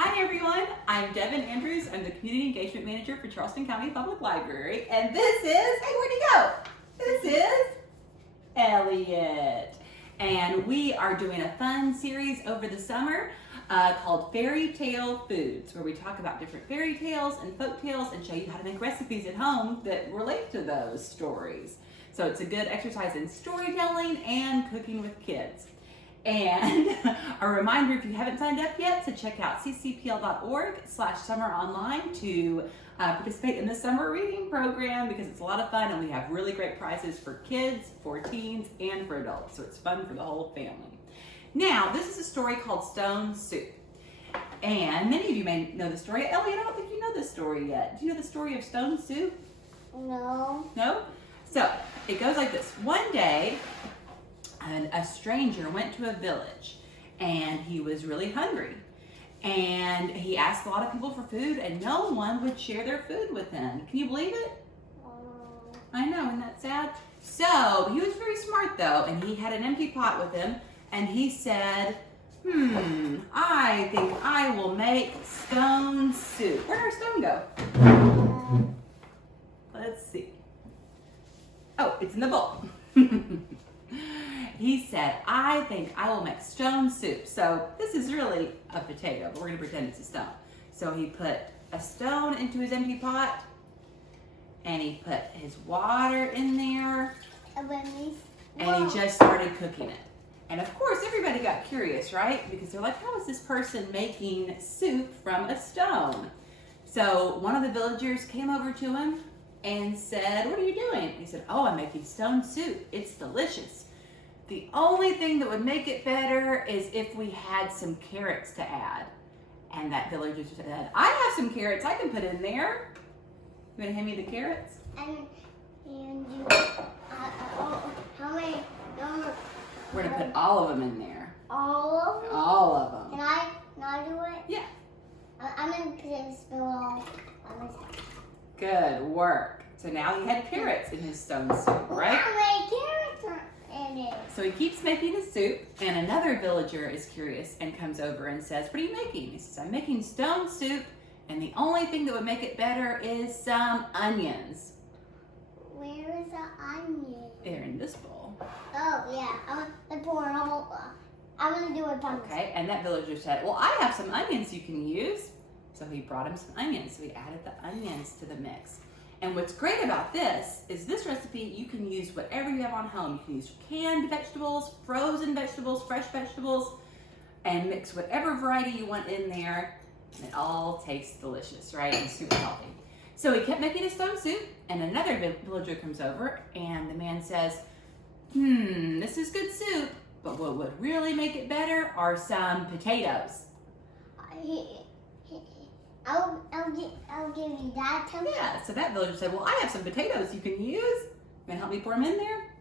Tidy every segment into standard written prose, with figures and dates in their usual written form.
Hi everyone, I'm Devin Andrews. I'm the Community Engagement Manager for Charleston County Public Library. And this is, hey, where'd he go? This is Elliot. And we are doing a fun series over the summer called Fairy Tale Foods, where we talk about different fairy tales and folk tales and show you how to make recipes at home that relate to those stories. So it's a good exercise in storytelling and cooking with kids. And a reminder, if you haven't signed up yet, to check out ccpl.org/summeronline to participate in the summer reading program, because it's a lot of fun and we have really great prizes for kids, for teens, and for adults. So it's fun for the whole family. Now, this is a story called Stone Soup. And many of you may know the story. Elliot, I don't think you know this story yet. Do you know the story of Stone Soup? No. No? So, it goes like this. One day, a stranger went to a village and he was really hungry, and he asked a lot of people for food and no one would share their food with him. Can you believe it? I know, isn't that sad? So he was very smart though, and he had an empty pot with him, and he said, I think I will make stone soup. Where'd our stone go? Let's see. Oh, it's in the bowl. He said, I think I will make stone soup. So this is really a potato, but we're gonna pretend it's a stone. So he put a stone into his empty pot, and he put his water in there, and he just started cooking it. And of course, everybody got curious, right? Because they're like, how is this person making soup from a stone? So one of the villagers came over to him and said, what are you doing? He said, oh, I'm making stone soup. It's delicious. The only thing that would make it better is if we had some carrots to add. And that villager said, I have some carrots I can put in there. You want to hand me the carrots? And you, how many? We're going to put all of them in there. All of them? All of them. Can I do it? Yeah. I'm going to spill all. Good work. So now he had carrots in his stone soup, right? How many carrots are in it? So he keeps making his soup, and another villager is curious and comes over and says, what are you making? He says, I'm making stone soup, and the only thing that would make it better is some onions. Where is the onion? They're in this bowl. Oh, yeah. I'm going to pour it all. I'm going to do it by myself. Okay, and that villager said, well, I have some onions you can use. So he brought him some onions. So he added the onions to the mix. And what's great about this is this recipe, you can use whatever you have on home. You can use canned vegetables, frozen vegetables, fresh vegetables, and mix whatever variety you want in there. And it all tastes delicious, right? And super healthy. So he kept making his stone soup, and another villager comes over, and the man says, this is good soup, but what would really make it better are some potatoes. I'll give you that too. Yeah, so that villager said, well, I have some potatoes you can use. You want to help me pour them in there?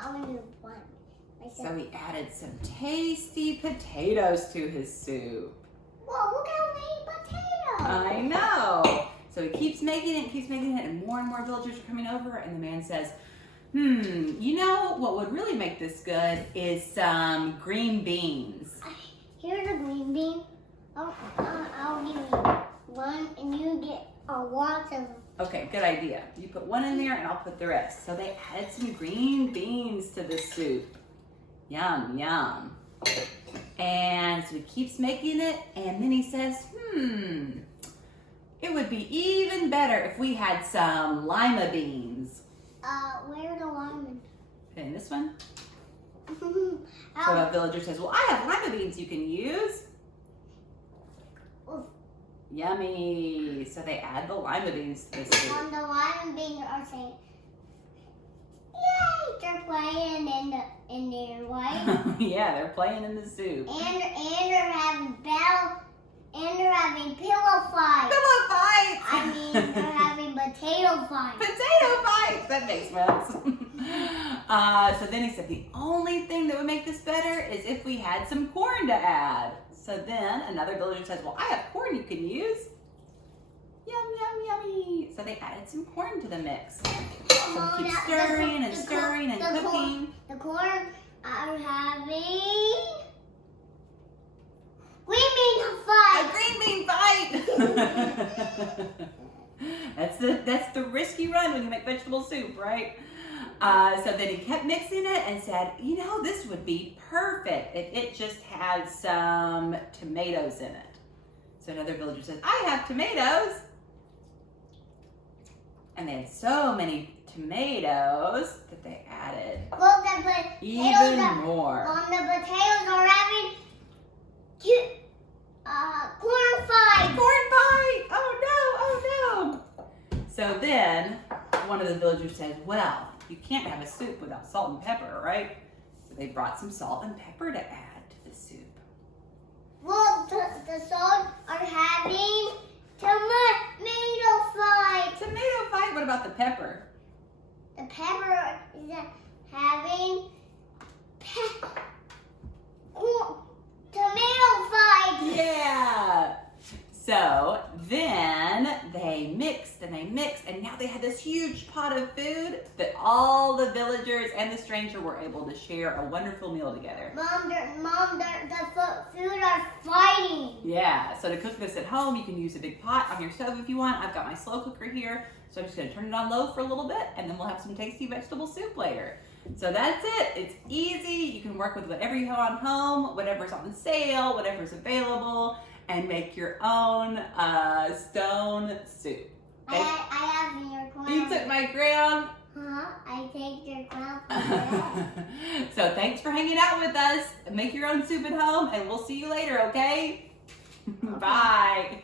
I'll do one. So he added some tasty potatoes to his soup. Whoa, look how many potatoes. I know. So he keeps making it and more villagers are coming over, and the man says, you know what would really make this good is some green beans. Here's a green bean. I'll give you one, and you get a lot of them. Okay, good idea. You put one in there, and I'll put the rest. So they added some green beans to the soup. Yum, yum. And so he keeps making it, and then he says, it would be even better if we had some lima beans. Where are the lima? In this one. So a villager says, well, I have lima beans you can use. Yummy. So they add the lima beans to the soup. The lima beans are saying, yay, they're playing in there, right? Yeah, they're playing in the soup. And they're having pillow fights. Pillow fights! I mean, they're having potato fights. Potato fights! That makes sense. So then he said, the only thing that would make this better is if we had some corn to add. So then another villager says, well, I have corn you can use. Yum, yum, yummy. So they added some corn to the mix. So keep stirring and stirring and cooking. The corn are having green bean fight. That's the risk you run when you make vegetable soup, right? So then he kept mixing it and said, you know, this would be perfect if it just had some tomatoes in it. So another villager says, I have tomatoes. And they had so many tomatoes that they added Well, the potatoes even are, more. the potatoes are having corn pie. Corn pie! Oh no! So then one of the villagers said, well, you can't have a soup without salt and pepper, right? So they brought some salt and pepper to add to the soup. Well, the salt are having tomato fight. Tomato fight? What about the pepper? The pepper is having tomato fight. Yeah! So then they mixed and they mixed, and now they had this huge pot of food that all the villagers and the stranger were able to share a wonderful meal together. Mom, the food are fighting. Yeah, so to cook this at home, you can use a big pot on your stove if you want. I've got my slow cooker here, so I'm just gonna turn it on low for a little bit, and then we'll have some tasty vegetable soup later. So that's it. It's easy. You can work with whatever you have on home, whatever's on sale, whatever's available, and make your own stone soup. I have your crown. You took my crown. I take your crown. So thanks for hanging out with us. Make your own soup at home, and we'll see you later, okay? Bye.